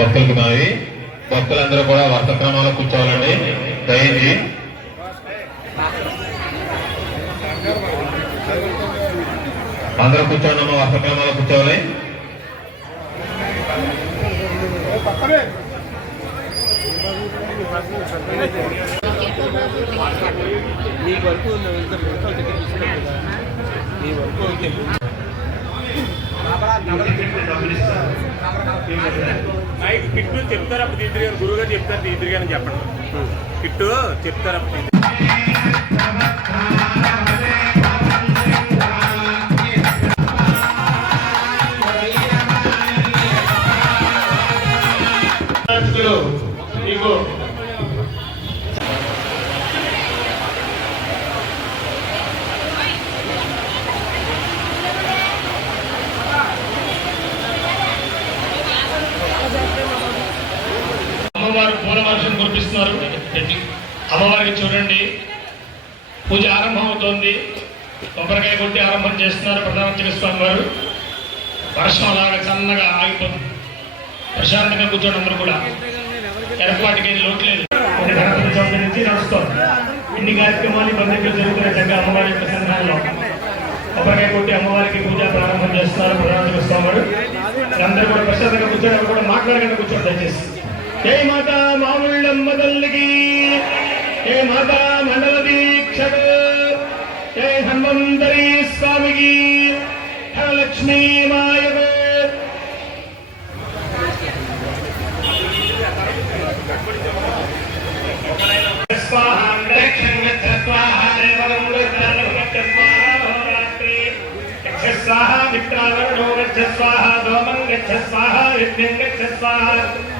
భక్తులకి మావి భక్తులందరూ కూడా వర్త క్రమాల్లో కూర్చోవాలండి. దయించి అందరూ కూర్చోండి అమ్మ క్రమాల్లో కూర్చోవాలి. నీ వరకు ఉన్న వెళ్తే ఫోటో దగ్గర తీసుకున్నాం కదా. నీ వరకు ఓకే మైక్ కిట్టు చెప్తారు? అప్పుడు తీద్దరు గారు గురువు గారు చెప్తారు తీద్దరు గారు అని చెప్పండి కిట్టు చెప్తారు? అప్పుడు చూస్తున్నారు. అమ్మవారికి చూడండి. పూజ ఆరంభం అవుతోంది కొబ్బరికాయ కొట్టి ఆరంభం చేస్తున్నారు ప్రధాన స్వామి వారు. వర్షం అలాగా సన్నగా ఆగిపోతుంది. ప్రశాంతంగా కూర్చోండి అందరూ కూడా. ఏర్పాటుకి లోటు లేదు. కొన్ని గణపతి నుంచి నడుస్తోంది ఇన్ని కార్యక్రమాలు బంధువులు జరుగుతున్న చక్కగా అమ్మవారి యొక్క కొబ్బరికాయ కొట్టి అమ్మవారికి పూజ ప్రారంభం చేస్తున్నారు ప్రధాన స్వామి వారు. అందరూ కూడా ప్రశాంతంగా కూర్చోండి. కూడా మాట్లాడకుండా కూర్చోండి దయచేసి. ఏ మాతా మాముళ్ళమ్మ తల్లికి ఏ మాత మండల దీక్షకు ఏ హనుమంతరి స్వామికి. ధనలక్ష్మీ మాయకు. స్వాహ స్వాహ స్వాహ स्वाहा గచ్చ స్వాహ स्वाहा గచ్చ స్వాహ स्वाहा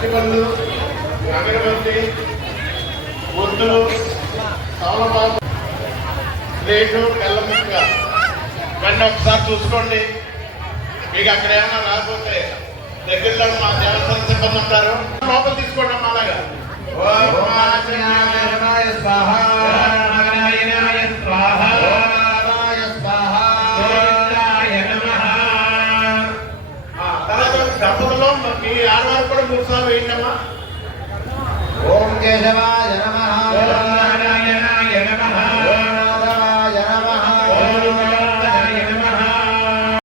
అరటిపళ్ళు అగరబత్తి ఒత్తులు తమలపాకు ప్లేటు బెల్లం ముక్క. ఇవన్నీ ఒకసారి చూసుకోండి. మీకు అక్కడ ఏమైనా రాకపోతే దగ్గరలో మా దేవస్థానం సిబ్బంది ఉంటారు. లోపల తీసుకోండి అమ్మా అలాగా. ఓం స్వాహ కేశవా